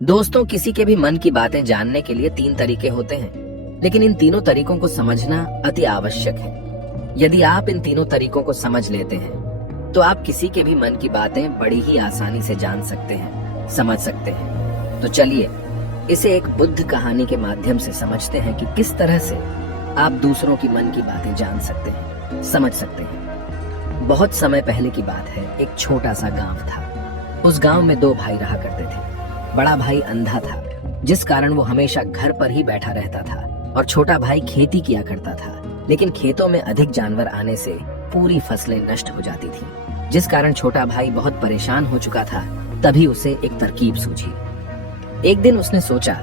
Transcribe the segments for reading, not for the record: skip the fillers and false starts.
दोस्तों, किसी के भी मन की बातें जानने के लिए 3 तरीके होते हैं, लेकिन इन तीनों तरीकों को समझना अति आवश्यक है। यदि आप इन तीनों तरीकों को समझ लेते हैं, तो आप किसी के भी मन की बातें बड़ी ही आसानी से जान सकते हैं, समझ सकते हैं। तो चलिए इसे एक बुद्ध कहानी के माध्यम से समझते हैं कि किस तरह से आप दूसरों की मन की बातें जान सकते हैं, समझ सकते हैं। बहुत समय पहले की बात है, एक छोटा सा गांव था। उस गांव में 2 भाई रहा करते थे। बड़ा भाई अंधा था, जिस कारण वो हमेशा घर पर ही बैठा रहता था, और छोटा भाई खेती किया करता था। लेकिन खेतों में अधिक जानवर आने से पूरी फसलें नष्ट हो जाती थी, जिस कारण छोटा भाई बहुत परेशान हो चुका था। तभी उसे एक तरकीब सूझी। एक दिन उसने सोचा,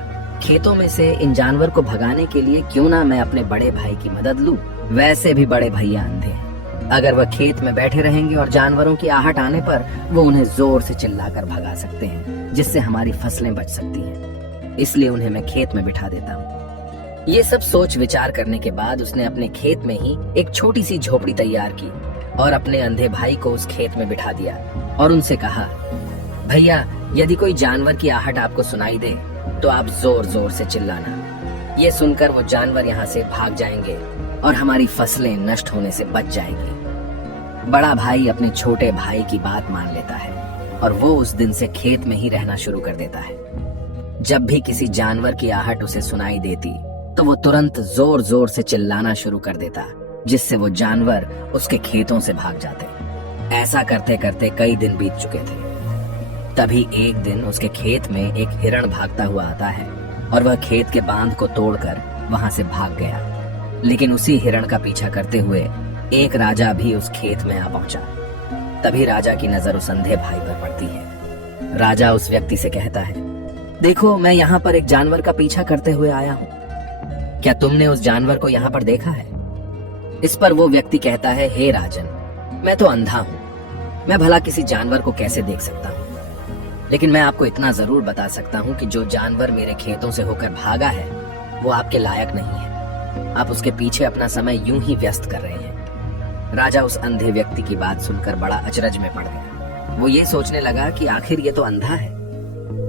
खेतों में से इन जानवर को भगाने के लिए क्यों ना मैं अपने बड़े भाई की मदद लूं। वैसे भी बड़े भैया अंधे हैं, अगर वह खेत में बैठे रहेंगे और जानवरों की आहट आने पर वो उन्हें जोर से चिल्लाकर भगा सकते हैं, जिससे हमारी फसलें बच सकती हैं। इसलिए उन्हें मैं खेत में बिठा देता हूँ। ये सब सोच विचार करने के बाद उसने अपने खेत में ही एक छोटी सी झोपड़ी तैयार की और अपने अंधे भाई को उस खेत में बिठा दिया और उनसे कहा, भैया, यदि कोई जानवर की आहट आपको सुनाई दे तो आप जोर जोर से चिल्लाना। ये सुनकर वो जानवर यहाँ से भाग जाएंगे और हमारी फसलें नष्ट होने से बच जाएंगी। बड़ा भाई अपने छोटे भाई की बात मान लेता है और वो उस दिन से खेत में ही रहना शुरू कर देता है। जब भी किसी जानवर की आहट उसे सुनाई देती तो वो तुरंत जोर जोर से चिल्लाना शुरू कर देता, जिससे वो जानवर उसके खेतों से भाग जाते। ऐसा करते करते कई दिन बीत चुके थे। तभी एक दिन उसके खेत में एक हिरण भागता हुआ आता है और वह खेत के बांध को तोड़कर वहां से भाग गया। लेकिन उसी हिरण का पीछा करते हुए एक राजा भी उस खेत में आ पहुंचा। तभी राजा की नजर उस अंधे भाई पर पड़ती है। राजा उस व्यक्ति से कहता है, देखो, मैं यहाँ पर एक जानवर का पीछा करते हुए आया हूँ। क्या तुमने उस जानवर को यहाँ पर देखा है? इस पर वो व्यक्ति कहता है, हे राजन, मैं तो अंधा हूँ, मैं भला किसी जानवर को कैसे देख सकता हूँ। लेकिन मैं आपको इतना जरूर बता सकता हूँ कि जो जानवर मेरे खेतों से होकर भागा है वो आपके लायक नहीं है। आप उसके पीछे अपना समय यूं ही व्यस्त कर रहे हैं। राजा उस अंधे व्यक्ति की बात सुनकर बड़ा अचरज में पड़ गया। वो ये सोचने लगा कि आखिर ये तो अंधा है,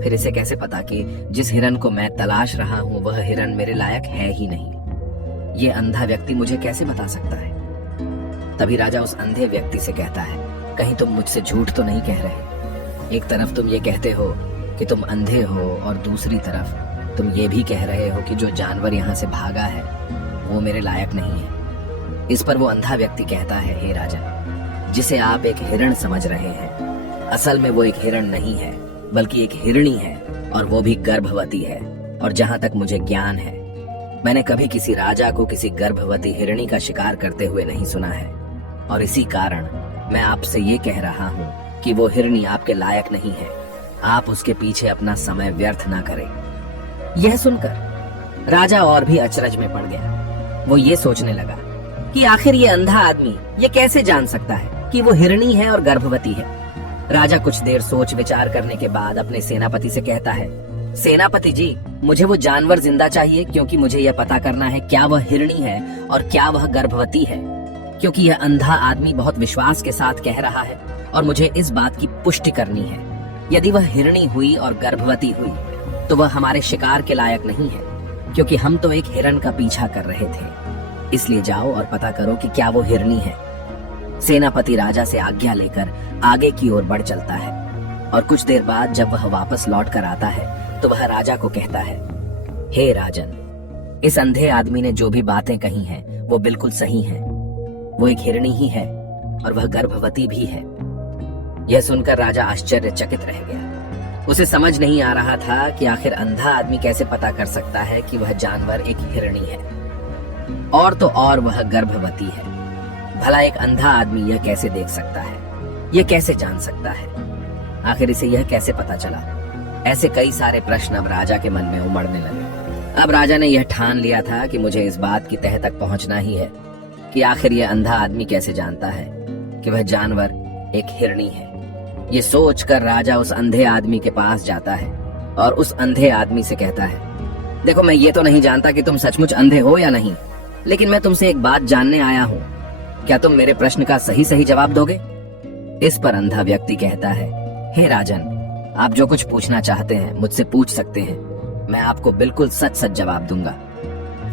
फिर इसे कैसे पता कि जिस हिरन को मैं तलाश रहा हूँ वह हिरन मेरे लायक है ही नहीं। ये अंधा व्यक्ति मुझे कैसे बता सकता है? तभी राजा उस अंधे व्यक्ति से कहता है, कहीं तुम मुझसे झूठ तो नहीं कह रहे? एक तरफ तुम ये कहते हो कि तुम अंधे हो और दूसरी तरफ तुम ये भी कह रहे हो कि जो जानवर यहाँ से भागा है वो मेरे लायक नहीं है। इस पर वो अंधा व्यक्ति कहता है, हे राजन, जिसे आप एक हिरण समझ रहे हैं, असल में वो एक हिरण नहीं है, बल्कि एक हिरणी है, और वो भी गर्भवती है। और जहां तक मुझे ज्ञान है, मैंने कभी किसी राजा को किसी गर्भवती हिरणी का शिकार करते हुए नहीं सुना है। और इसी कारण मैं आपसे ये कह रहा हूँ कि वो हिरणी आपके लायक नहीं है। आप उसके पीछे अपना समय व्यर्थ ना करें। यह सुनकर राजा और भी अचरज में पड़ गया। वो ये सोचने लगा कि आखिर ये अंधा आदमी ये कैसे जान सकता है कि वो हिरणी है और गर्भवती है। राजा कुछ देर सोच विचार करने के बाद अपने सेनापति से कहता है, सेनापति जी, मुझे वो जानवर जिंदा चाहिए, क्योंकि मुझे यह पता करना है क्या वह हिरणी है और क्या वह गर्भवती है। क्योंकि यह अंधा आदमी बहुत विश्वास के साथ कह रहा है और मुझे इस बात की पुष्टि करनी है। यदि वह हिरणी हुई और गर्भवती हुई तो वह हमारे शिकार के लायक नहीं है, क्योंकि हम तो एक हिरण का पीछा कर रहे थे। इसलिए जाओ और पता करो कि क्या वो हिरणी है। सेनापति राजा से आज्ञा लेकर आगे की ओर बढ़ चलता है और कुछ देर बाद जब वह वापस लौट कर आता है तो वह राजा को कहता है, हे राजन, इस अंधे आदमी ने जो भी बातें कही हैं वो बिल्कुल सही हैं। वो एक हिरणी ही है और वह गर्भवती भी है। यह सुनकर राजा आश्चर्यचकित रह गया। उसे समझ नहीं आ रहा था कि आखिर अंधा आदमी कैसे पता कर सकता है कि वह जानवर एक हिरणी है, और तो और वह गर्भवती है। भला एक अंधा आदमी यह कैसे देख सकता है, यह कैसे जान सकता है? आखिर इसे यह कैसे पता चला? ऐसे कई सारे प्रश्न अब राजा के मन में उमड़ने लगे। अब राजा ने यह ठान लिया था कि मुझे इस बात की तह तक पहुंचना ही है कि आखिर यह अंधा आदमी कैसे जानता है कि वह जानवर एक हिरणी है। ये सोचकर राजा उस अंधे आदमी के पास जाता है और उस अंधे आदमी से कहता है, देखो, मैं ये तो नहीं जानता कि तुम सचमुच अंधे हो या नहीं, लेकिन मैं तुमसे एक बात जानने आया हूँ। क्या तुम मेरे प्रश्न का सही सही जवाब दोगे? इस पर अंधा व्यक्ति कहता है, हे राजन, आप जो कुछ पूछना चाहते हैं मुझसे पूछ सकते हैं, मैं आपको बिल्कुल सच सच जवाब दूंगा।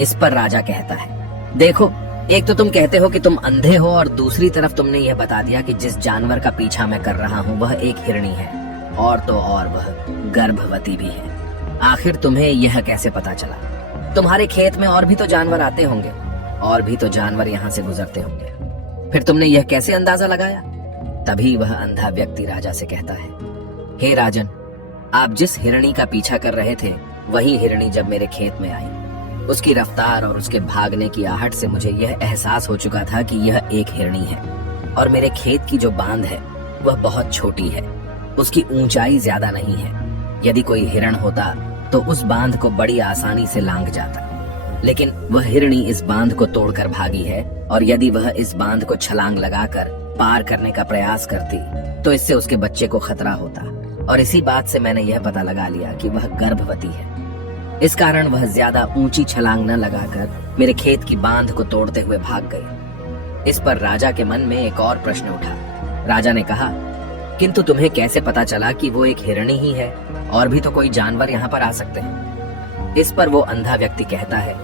इस पर राजा कहता है, देखो, एक तो तुम कहते हो कि तुम अंधे हो और दूसरी तरफ तुमने यह बता दिया कि जिस जानवर का पीछा मैं कर रहा हूँ वह एक हिरणी है, और तो और वह गर्भवती भी है। आखिर तुम्हें यह कैसे पता चला? तुम्हारे खेत में और भी तो जानवर आते होंगे, और भी तो जानवर यहाँ से गुजरते होंगे, फिर तुमने यह कैसे अंदाजा लगाया? तभी वह अंधा व्यक्ति राजा से कहता है, हे राजन, आप जिस हिरणी का पीछा कर रहे थे वही हिरणी जब मेरे खेत में आई, उसकी रफ्तार और उसके भागने की आहट से मुझे यह एहसास हो चुका था कि यह एक हिरणी है, और मेरे खेत की जो बांध है वह बहुत छोटी है, उसकी ऊंचाई ज्यादा नहीं है। यदि कोई हिरण होता तो उस बांध को बड़ी आसानी से लांघ जाता, लेकिन वह हिरणी इस बांध को तोड़कर भागी है, और यदि वह इस बांध को छलांग लगाकर पार करने का प्रयास करती तो इससे उसके बच्चे को खतरा होता, और इसी बात से मैंने यह पता लगा लिया कि वह गर्भवती है। इस कारण वह ज्यादा ऊंची छलांग न लगाकर मेरे खेत की बांध को तोड़ते हुए भाग गई। इस पर राजा के मन में एक और प्रश्न उठा। राजा ने कहा, किंतु तुम्हें कैसे पता चला कि वो एक हिरणी ही है? और भी तो कोई जानवर यहाँ पर आ सकते हैं। इस पर वो अंधा व्यक्ति कहता है,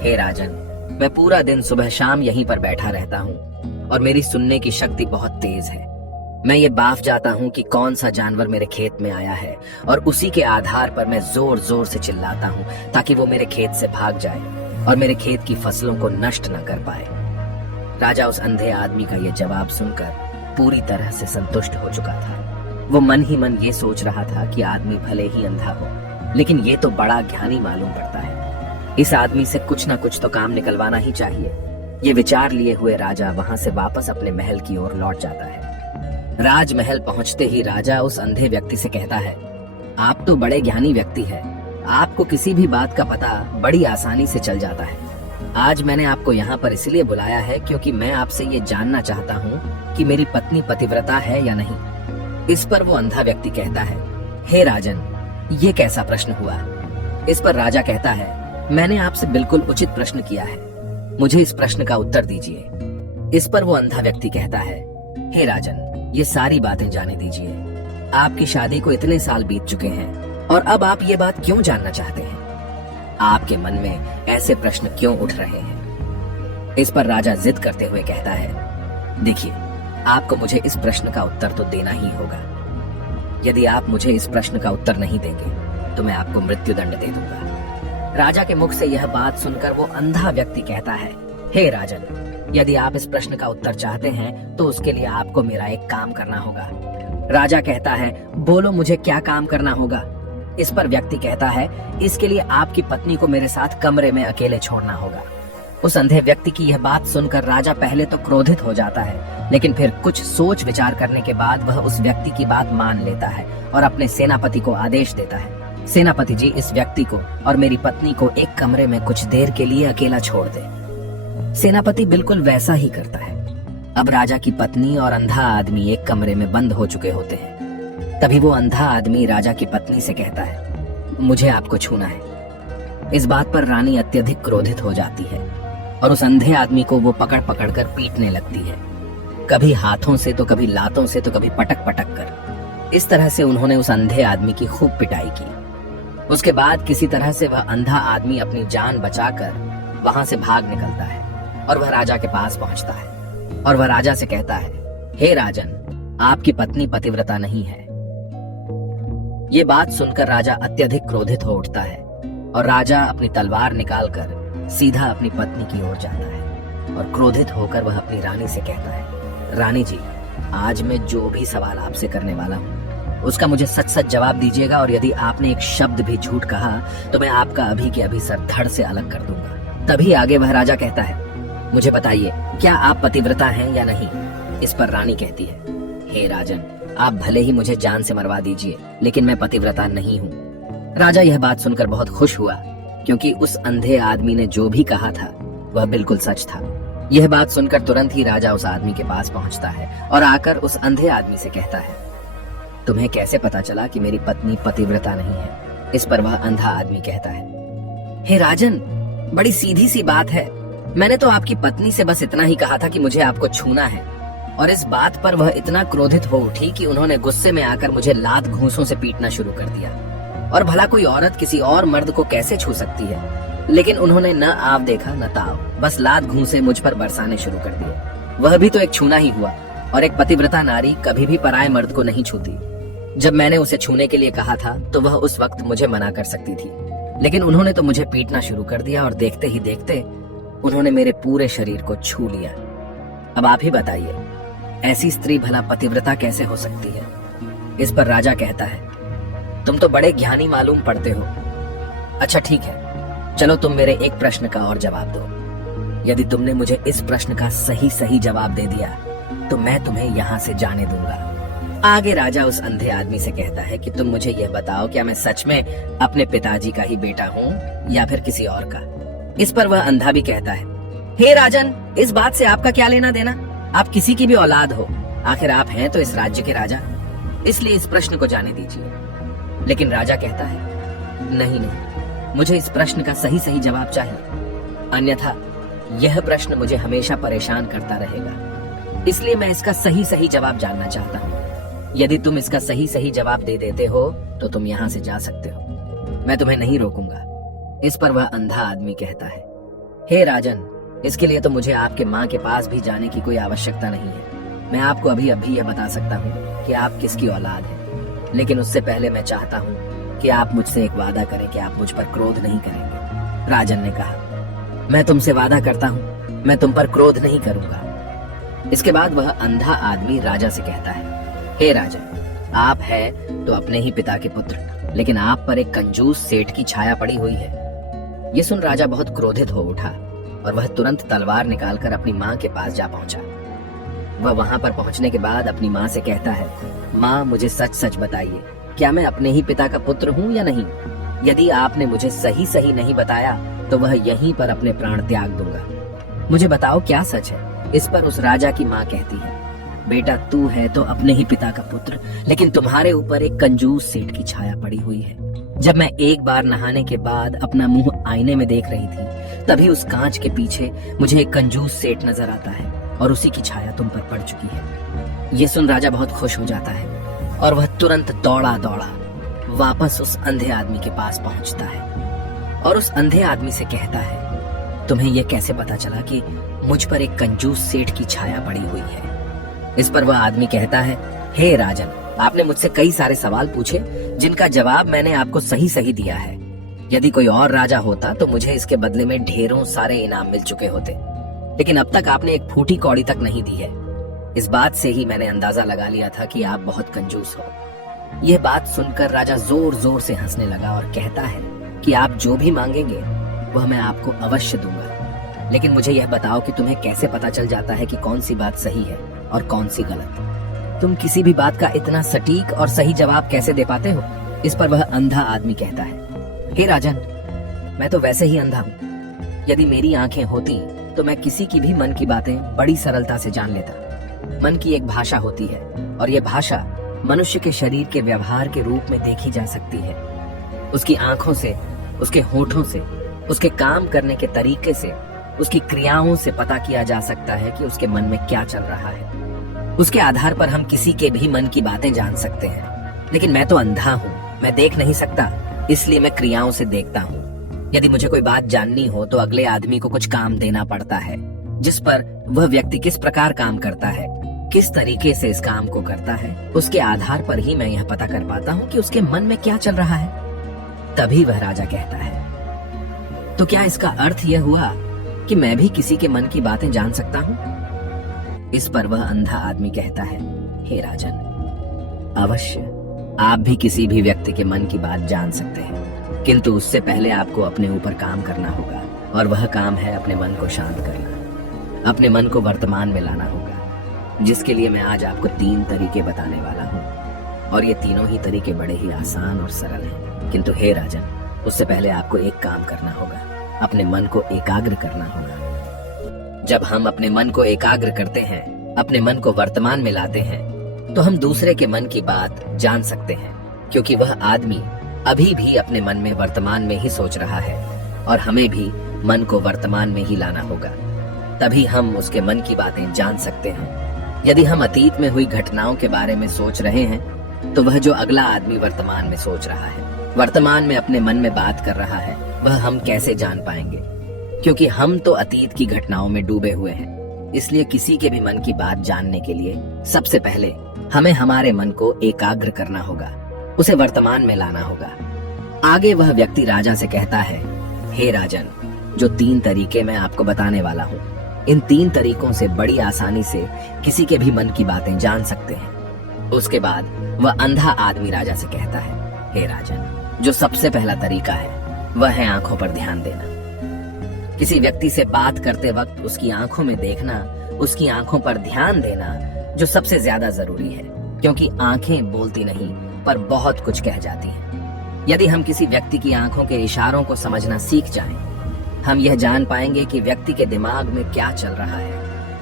हे राजन, मैं पूरा दिन सुबह शाम यहीं पर बैठा रहता हूँ और मेरी सुनने की शक्ति बहुत तेज है। मैं ये बाफ जाता हूँ कि कौन सा जानवर मेरे खेत में आया है, और उसी के आधार पर मैं जोर जोर से चिल्लाता हूँ ताकि वो मेरे खेत से भाग जाए और मेरे खेत की फसलों को नष्ट न कर पाए। राजा उस अंधे आदमी का ये जवाब सुनकर पूरी तरह से संतुष्ट हो चुका था। वो मन ही मन ये सोच रहा था कि आदमी भले ही अंधा हो, लेकिन ये तो बड़ा ज्ञानी मालूम पड़ता है। इस आदमी से कुछ न कुछ तो काम निकलवाना ही चाहिए। ये विचार लिए हुए राजा वहां से वापस अपने महल की ओर लौट जाता है। राजमहल पहुंचते ही राजा उस अंधे व्यक्ति से कहता है, आप तो बड़े ज्ञानी व्यक्ति हैं, आपको किसी भी बात का पता बड़ी आसानी से चल जाता है। आज मैंने आपको यहाँ पर इसलिए बुलाया है क्योंकि मैं आपसे ये जानना चाहता हूँ कि मेरी पत्नी पतिव्रता है या नहीं। इस पर वो अंधा व्यक्ति कहता है, हे राजन, ये कैसा प्रश्न हुआ? इस पर राजा कहता है, मैंने आपसे बिल्कुल उचित प्रश्न किया है, मुझे इस प्रश्न का उत्तर दीजिए। इस पर वो अंधा व्यक्ति कहता है, हे राजन, ये सारी बातें जाने दीजिए। आपकी शादी को इतने साल बीत चुके हैं और अब आप ये बात क्यों जानना चाहते हैं? आपके मन में ऐसे प्रश्न क्यों उठ रहे हैं? इस पर राजा जिद करते हुए कहता है, देखिए, आपको मुझे इस प्रश्न का उत्तर तो देना ही होगा। यदि आप मुझे इस प्रश्न का उत्तर नहीं देंगे तो मैं आपको मृत्युदंड दे दूंगा। राजा के मुख से यह बात सुनकर वो अंधा व्यक्ति कहता है, हे राजन, यदि आप इस प्रश्न का उत्तर चाहते हैं तो उसके लिए आपको मेरा एक काम करना होगा। राजा कहता है, बोलो, मुझे क्या काम करना होगा? इस पर व्यक्ति कहता है, इसके लिए आपकी पत्नी को मेरे साथ कमरे में अकेले छोड़ना होगा। उस अंधे व्यक्ति की यह बात सुनकर राजा पहले तो क्रोधित हो जाता है, लेकिन फिर कुछ सोच विचार करने के बाद वह उस व्यक्ति की बात मान लेता है और अपने सेनापति को आदेश देता है, सेनापति जी, इस व्यक्ति को और मेरी पत्नी को एक कमरे में कुछ देर के लिए अकेला छोड़ दे। सेनापति बिल्कुल वैसा ही करता है। अब राजा की पत्नी और अंधा आदमी एक कमरे में बंद हो चुके होते हैं। तभी वो अंधा आदमी राजा की पत्नी से कहता है, मुझे आपको छूना है। इस बात पर रानी अत्यधिक क्रोधित हो जाती है और उस अंधे आदमी को वो पकड़ पकड़ कर पीटने लगती है, कभी हाथों से तो कभी लातों से तो कभी पटक पटक कर। इस तरह से उन्होंने उस अंधे आदमी की खूब पिटाई की। उसके बाद किसी तरह से वह अंधा आदमी अपनी जान बचाकर वहां से भाग निकलता है और वह राजा के पास पहुंचता है और वह राजा से कहता है, हे राजन, आपकी पत्नी पतिव्रता नहीं है। ये बात सुनकर राजा अत्यधिक क्रोधित हो उठता है और राजा अपनी तलवार निकालकर सीधा अपनी पत्नी की ओर जाता है और क्रोधित होकर वह अपनी रानी से कहता है, रानी जी, आज मैं जो भी सवाल आपसे करने वाला हूँ उसका मुझे सच सच जवाब दीजिएगा, और यदि आपने एक शब्द भी झूठ कहा तो मैं आपका अभी के अभी सर धड़ से अलग कर दूंगा। तभी आगे वह राजा कहता है, मुझे बताइए, क्या आप पतिव्रता हैं या नहीं? इस पर रानी कहती है, हे राजन, आप भले ही मुझे जान से मरवा दीजिए, लेकिन मैं पतिव्रता नहीं हूँ। राजा यह बात सुनकर बहुत खुश हुआ, क्योंकि उस अंधे आदमी ने जो भी कहा था वह बिल्कुल सच था। यह बात सुनकर तुरंत ही राजा उस आदमी के पास पहुंचता है और आकर उस अंधे आदमी से कहता है, तुम्हें कैसे पता चला कि मेरी पत्नी पतिव्रता नहीं है? इस पर वह अंधा आदमी कहता है, हे राजन, बड़ी सीधी सी बात है। मैंने तो आपकी पत्नी से बस इतना ही कहा था कि मुझे आपको छूना है, और इस बात पर वह इतना क्रोधित हो उठी कि उन्होंने गुस्से में आकर मुझे लात घूंसों से पीटना शुरू कर दिया। और भला कोई औरत किसी और मर्द को कैसे छू सकती है, लेकिन उन्होंने न आव देखा न ताव, बस लात घूंसे मुझ पर बरसाने शुरू कर दिए। वह भी तो एक छूना ही हुआ, और एक पतिव्रता नारी कभी भी पराये मर्द को नहीं छूती। जब मैंने उसे छूने के लिए कहा था तो वह उस वक्त मुझे मना कर सकती थी, लेकिन उन्होंने तो मुझे पीटना शुरू कर दिया और देखते ही देखते उन्होंने मेरे पूरे शरीर को छू लिया। अब आप ही बताइए, ऐसी स्त्री भला पतिव्रता कैसे हो सकती है? इस पर राजा कहता है, तुम तो बड़े ज्ञानी मालूम पड़ते हो। अच्छा ठीक है, चलो तुम मेरे एक प्रश्न का और जवाब दो। यदि तुमने मुझे इस प्रश्न का सही सही जवाब दे दिया तो मैं तुम्हें यहाँ से जाने दूंगा। आगे राजा उस अंधे आदमी से कहता है कि तुम मुझे यह बताओ, क्या मैं सच में अपने पिताजी का ही बेटा हूँ या फिर किसी और का? इस पर वह अंधा भी कहता है, हे राजन, इस बात से आपका क्या लेना देना? आप किसी की भी औलाद हो, आखिर आप हैं तो इस राज्य के राजा, इसलिए इस प्रश्न को जाने दीजिए। लेकिन राजा कहता है, नहीं नहीं, मुझे इस प्रश्न का सही सही जवाब चाहिए, अन्यथा यह प्रश्न मुझे हमेशा परेशान करता रहेगा। इसलिए मैं इसका सही सही जवाब जानना चाहता हूँ। यदि तुम इसका सही सही जवाब दे देते हो तो तुम यहाँ से जा सकते हो, मैं तुम्हें नहीं रोकूंगा। इस पर वह अंधा आदमी कहता है, हे राजन, इसके लिए तो मुझे आपके माँ के पास भी जाने की कोई आवश्यकता नहीं है। मैं आपको अभी अभी यह बता सकता हूँ कि आप किसकी औलाद हैं, लेकिन उससे पहले मैं चाहता हूँ कि आप मुझसे एक वादा करें कि आप मुझ पर क्रोध नहीं करेंगे। राजन ने कहा, मैं तुमसे वादा करता हूँ, मैं तुम पर क्रोध नहीं करूंगा। इसके बाद वह अंधा आदमी राजा से कहता है, हे राजा, आप है तो अपने ही पिता के पुत्र, लेकिन आप पर एक कंजूस सेठ की छाया पड़ी हुई है। ये सुन राजा बहुत क्रोधित हो उठा और वह तुरंत तलवार निकालकर अपनी माँ के पास जा पहुंचा। वह वहां पर पहुंचने के बाद अपनी माँ से कहता है, माँ, मुझे सच सच बताइए, क्या मैं अपने ही पिता का पुत्र हूँ या नहीं? यदि आपने मुझे सही सही नहीं बताया तो वह यहीं पर अपने प्राण त्याग दूंगा। मुझे बताओ क्या सच है? इस पर उस राजा की माँ कहती है, बेटा, तू है तो अपने ही पिता का पुत्र, लेकिन तुम्हारे ऊपर एक कंजूस सेठ की छाया पड़ी हुई है। जब मैं एक बार नहाने के बाद अपना मुंह आईने में देख रही थी, तभी उस कांच के पीछे मुझे एक कंजूस सेठ नजर आता है और उसी की छाया तुम पर पड़ चुकी है। ये सुन राजा बहुत खुश हो जाता है और वह तुरंत दौड़ा दौड़ा वापस उस अंधे आदमी के पास पहुंचता है और उस अंधे आदमी से कहता है, तुम्हें यह कैसे पता चला कि मुझ पर एक कंजूस सेठ की छाया पड़ी हुई है? इस पर वह आदमी कहता है, हे राजन, आपने मुझसे कई सारे सवाल पूछे जिनका जवाब मैंने आपको सही सही दिया है। यदि कोई और राजा होता तो मुझे इसके बदले में ढेरों सारे इनाम मिल चुके होते, लेकिन अब तक आपने एक फूटी कौड़ी तक नहीं दी है। इस बात से ही मैंने अंदाजा लगा लिया था कि आप बहुत कंजूस हो। यह बात सुनकर राजा जोर जोर से हंसने लगा और कहता है कि आप जो भी मांगेंगे वह मैं आपको अवश्य दूंगा, लेकिन मुझे यह बताओ कि तुम्हें कैसे पता चल जाता है कि कौन सी बात सही है और कौन सी गलत? तुम किसी भी बात का इतना सटीक और सही जवाब कैसे दे पाते हो? इस पर वह अंधा आदमी कहता है, हे राजन, मैं तो वैसे ही अंधा हूँ। यदि मेरी आंखें होती तो मैं किसी की भी मन की बातें बड़ी सरलता से जान लेता। मन की एक भाषा होती है और यह भाषा मनुष्य के शरीर के व्यवहार के रूप में देखी जा सकती है। उसकी आंखों से, उसके होठों से, उसके काम करने के तरीके से, उसकी क्रियाओं से पता किया जा सकता है कि उसके मन में क्या चल रहा है। उसके आधार पर हम किसी के भी मन की बातें जान सकते हैं। लेकिन मैं तो अंधा हूँ, मैं देख नहीं सकता, इसलिए मैं क्रियाओं से देखता हूँ। यदि मुझे कोई बात जाननी हो तो अगले आदमी को कुछ काम देना पड़ता है, जिस पर वह व्यक्ति किस प्रकार काम करता है, किस तरीके से इस काम को करता है, उसके आधार पर ही मैं यह पता कर पाता हूँ कि उसके मन में क्या चल रहा है। तभी वह राजा कहता है, तो क्या इसका अर्थ यह हुआ कि मैं भी किसी के मन की बातें जान सकता हूँ? इस पर वह अंधा आदमी कहता है, हे राजन, अवश्य आप भी किसी भी व्यक्ति के मन की बात जान सकते हैं, किंतु उससे पहले आपको अपने ऊपर काम करना होगा, और वह काम है अपने मन को शांत करना, अपने मन को वर्तमान में लाना होगा, जिसके लिए मैं आज आपको 3 तरीके बताने वाला हूँ। और ये तीनों ही तरीके बड़े ही आसान और सरल हैं, किंतु हे राजन, उससे पहले आपको एक काम करना होगा, अपने मन को एकाग्र करना होगा। जब हम अपने मन को एकाग्र करते हैं, अपने मन को वर्तमान में लाते हैं, तो हम दूसरे के मन की बात जान सकते हैं, क्योंकि वह आदमी अभी भी अपने मन में वर्तमान में ही सोच रहा है, और हमें भी मन को वर्तमान में ही लाना होगा, तभी हम उसके मन की बातें जान सकते हैं। यदि हम अतीत में हुई घटनाओं के बारे में सोच रहे हैं तो वह जो अगला आदमी वर्तमान में सोच रहा है, वर्तमान में अपने मन में बात कर रहा है, वह हम कैसे जान पाएंगे? क्योंकि हम तो अतीत की घटनाओं में डूबे हुए हैं। इसलिए किसी के भी मन की बात जानने के लिए सबसे पहले हमें हमारे मन को एकाग्र करना होगा, उसे वर्तमान में लाना होगा। आगे वह व्यक्ति राजा से कहता है, हे राजन, जो 3 तरीके मैं आपको बताने वाला हूँ, इन 3 तरीकों से बड़ी आसानी से किसी के भी मन की बातें जान सकते हैं। उसके बाद वह अंधा आदमी राजा से कहता है, हे राजन, जो सबसे पहला तरीका है वह है आंखों पर ध्यान देना। किसी व्यक्ति से बात करते वक्त उसकी आंखों में देखना, उसकी आंखों पर ध्यान देना जो सबसे ज्यादा जरूरी है, क्योंकि आंखें बोलती नहीं पर बहुत कुछ कह जाती हैं। यदि हम किसी व्यक्ति की आंखों के इशारों को समझना सीख जाएं, हम यह जान पाएंगे कि व्यक्ति के दिमाग में क्या चल रहा है,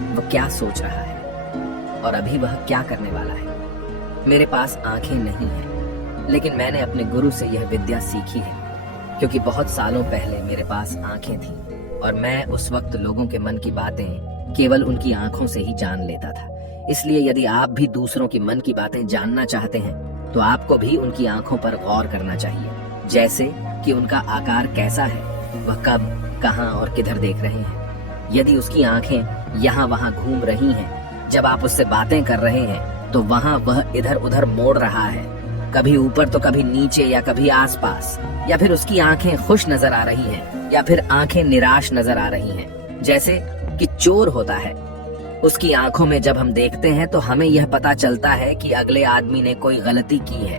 वह क्या सोच रहा है और अभी वह क्या करने वाला है। मेरे पास आंखें नहीं हैं, लेकिन मैंने अपने गुरु से यह विद्या सीखी है, क्योंकि बहुत सालों पहले मेरे पास आंखें थीं और मैं उस वक्त लोगों के मन की बातें केवल उनकी आंखों से ही जान लेता था। इसलिए यदि आप भी दूसरों की मन की बातें जानना चाहते हैं तो आपको भी उनकी आंखों पर गौर करना चाहिए, जैसे कि उनका आकार कैसा है, वह कब, कहां और किधर देख रहे हैं। यदि उसकी आंखें यहाँ वहां घूम रही हैं, जब आप उससे बातें कर रहे हैं तो वहां वह इधर उधर मोड़ रहा है, कभी ऊपर तो कभी नीचे या कभी आसपास, या फिर उसकी आंखें खुश नजर आ रही हैं या फिर आंखें निराश नजर आ रही हैं, जैसे कि चोर होता है। उसकी आंखों में जब हम देखते हैं तो हमें यह पता चलता है कि अगले आदमी ने कोई गलती की है।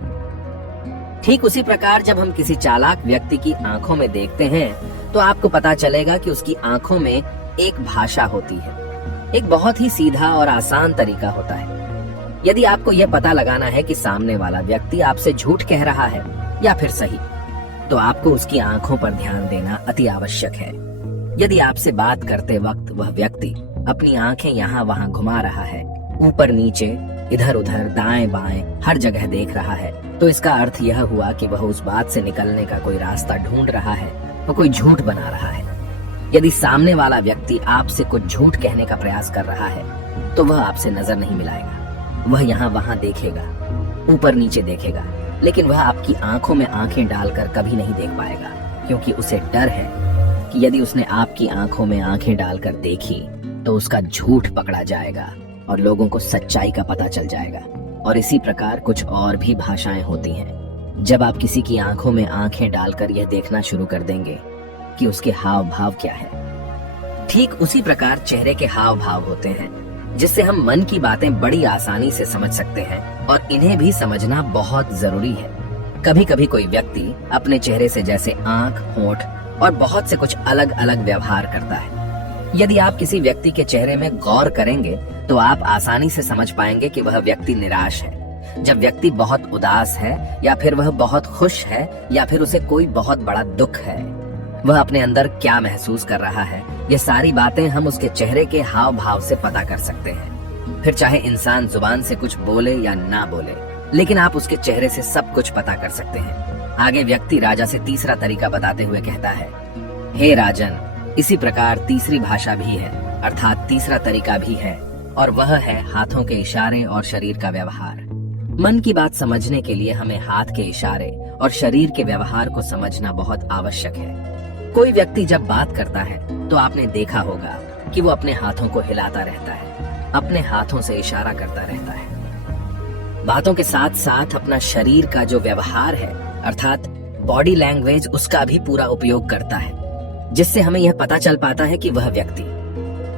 ठीक उसी प्रकार जब हम किसी चालाक व्यक्ति की आंखों में देखते हैं तो आपको पता चलेगा कि उसकी आंखों में एक भाषा होती है, एक बहुत ही सीधा और आसान तरीका होता है। यदि आपको यह पता लगाना है कि सामने वाला व्यक्ति आपसे झूठ कह रहा है या फिर सही, तो आपको उसकी आंखों पर ध्यान देना अति आवश्यक है। यदि आपसे बात करते वक्त वह व्यक्ति अपनी आंखें यहाँ वहां घुमा रहा है, ऊपर नीचे, इधर उधर, दाएं बाएं, हर जगह देख रहा है, तो इसका अर्थ यह हुआ कि वह उस बात से निकलने का कोई रास्ता ढूंढ रहा है, वह कोई झूठ बना रहा है। यदि सामने वाला व्यक्ति आपसे कुछ झूठ कहने का प्रयास कर रहा है तो वह आपसे नजर नहीं मिलाएगा। वह यहाँ वहां देखेगा, ऊपर नीचे देखेगा, लेकिन वह आपकी आंखों में आंखें डालकर कभी नहीं देख पाएगा, क्योंकि उसे डर है कि यदि उसने आपकी आंखों में आंखें डालकर देखी तो उसका झूठ पकड़ा जाएगा और लोगों को सच्चाई का पता चल जाएगा। और इसी प्रकार कुछ और भी भाषाएं होती हैं। जब आप किसी की आंखों में आंखें डालकर यह देखना शुरू कर देंगे कि उसके हाव भाव क्या है, ठीक उसी प्रकार चेहरे के हाव भाव होते हैं, जिससे हम मन की बातें बड़ी आसानी से समझ सकते हैं और इन्हें भी समझना बहुत जरूरी है। कभी कभी कोई व्यक्ति अपने चेहरे से जैसे आंख, होंठ और बहुत से कुछ अलग अलग व्यवहार करता है। यदि आप किसी व्यक्ति के चेहरे में गौर करेंगे तो आप आसानी से समझ पाएंगे कि वह व्यक्ति निराश है, जब व्यक्ति बहुत उदास है, या फिर वह बहुत खुश है, या फिर उसे कोई बहुत बड़ा दुख है। वह अपने अंदर क्या महसूस कर रहा है, ये सारी बातें हम उसके चेहरे के हाव भाव से पता कर सकते हैं। फिर चाहे इंसान जुबान से कुछ बोले या ना बोले, लेकिन आप उसके चेहरे से सब कुछ पता कर सकते हैं। आगे व्यक्ति राजा से तीसरा तरीका बताते हुए कहता है, हे राजन, इसी प्रकार तीसरी भाषा भी है, अर्थात तीसरा तरीका भी है, और वह है हाथों के इशारे और शरीर का व्यवहार। मन की बात समझने के लिए हमें हाथ के इशारे और शरीर के व्यवहार को समझना बहुत आवश्यक है। कोई व्यक्ति जब बात करता है तो आपने देखा होगा कि वो अपने हाथों को हिलाता रहता है, अपने हाथों से इशारा करता रहता है। बातों के साथ साथ अपना शरीर का जो व्यवहार है, अर्थात बॉडी लैंग्वेज, उसका भी पूरा उपयोग करता है, जिससे हमें यह पता चल पाता है कि वह व्यक्ति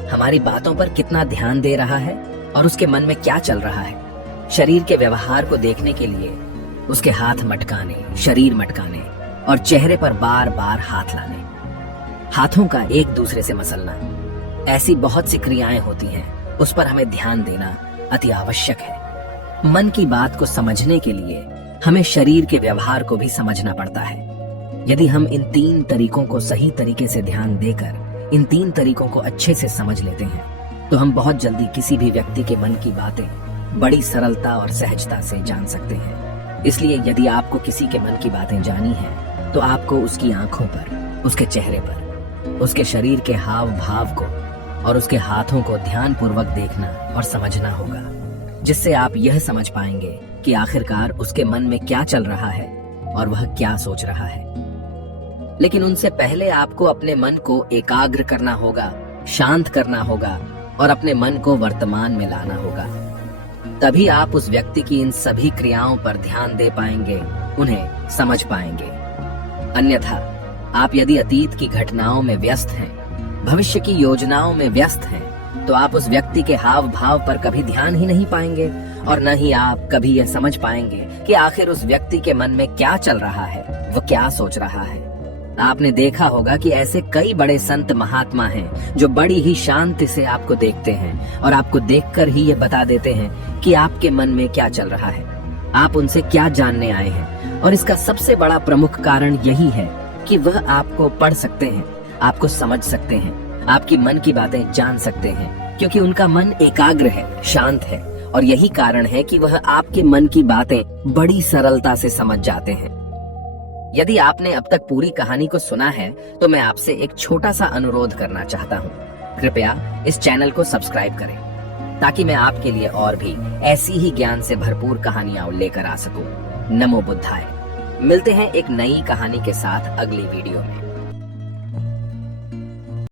हमारी बातों पर कितना ध्यान दे रहा है और उसके मन में क्या चल रहा है। शरीर के व्यवहार को देखने के लिए उसके हाथ मटकाने, शरीर मटकाने और चेहरे पर बार बार हाथ लाने, हाथों का एक दूसरे से मसलना, ऐसी बहुत सी क्रियाएं होती हैं, उस पर हमें ध्यान देना अति आवश्यक है। मन की बात को समझने के लिए हमें शरीर के व्यवहार को भी समझना पड़ता है। यदि हम इन 3 तरीकों को सही तरीके से ध्यान देकर इन 3 तरीकों को अच्छे से समझ लेते हैं तो हम बहुत जल्दी किसी भी व्यक्ति के मन की बातें बड़ी सरलता और सहजता से जान सकते हैं। इसलिए यदि आपको किसी के मन की बातें जानी है तो आपको उसकी आंखों पर, उसके चेहरे पर, उसके शरीर के हाव भाव को और उसके हाथों को ध्यानपूर्वक देखना और समझना होगा, जिससे आप यह समझ पाएंगे कि आखिरकार उसके मन में क्या चल रहा है और वह क्या सोच रहा है। लेकिन उनसे पहले आपको अपने मन को एकाग्र करना होगा, शांत करना होगा और अपने मन को वर्तमान में लाना होगा। तभी आप उस व्यक्ति की इन सभी क्रियाओं पर ध्यान दे पाएंगे, उन्हें समझ पाएंगे। अन्यथा आप यदि अतीत की घटनाओं में व्यस्त हैं, भविष्य की योजनाओं में व्यस्त हैं, तो आप उस व्यक्ति के हाव भाव पर कभी ध्यान ही नहीं पाएंगे और न ही आप कभी यह समझ पाएंगे कि आखिर उस व्यक्ति के मन में क्या चल रहा है, वो क्या सोच रहा है। आपने देखा होगा कि ऐसे कई बड़े संत महात्मा हैं जो बड़ी ही शांति से आपको देखते हैं और आपको देखकर ही ये बता देते हैं कि आपके मन में क्या चल रहा है, आप उनसे क्या जानने आए हैं। और इसका सबसे बड़ा प्रमुख कारण यही है कि वह आपको पढ़ सकते हैं, आपको समझ सकते हैं, आपकी मन की बातें जान सकते हैं, क्योंकि उनका मन एकाग्र है, शांत है। और यही कारण है कि वह आपके मन की बातें बड़ी सरलता से समझ जाते हैं। यदि आपने अब तक पूरी कहानी को सुना है तो मैं आपसे एक छोटा सा अनुरोध करना चाहता हूँ। कृपया इस चैनल को सब्सक्राइब करें ताकि मैं आपके लिए और भी ऐसी ही ज्ञान से भरपूर कहानियां लेकर आ सकूं। नमो बुद्धाय। मिलते हैं एक नई कहानी के साथ अगली वीडियो में।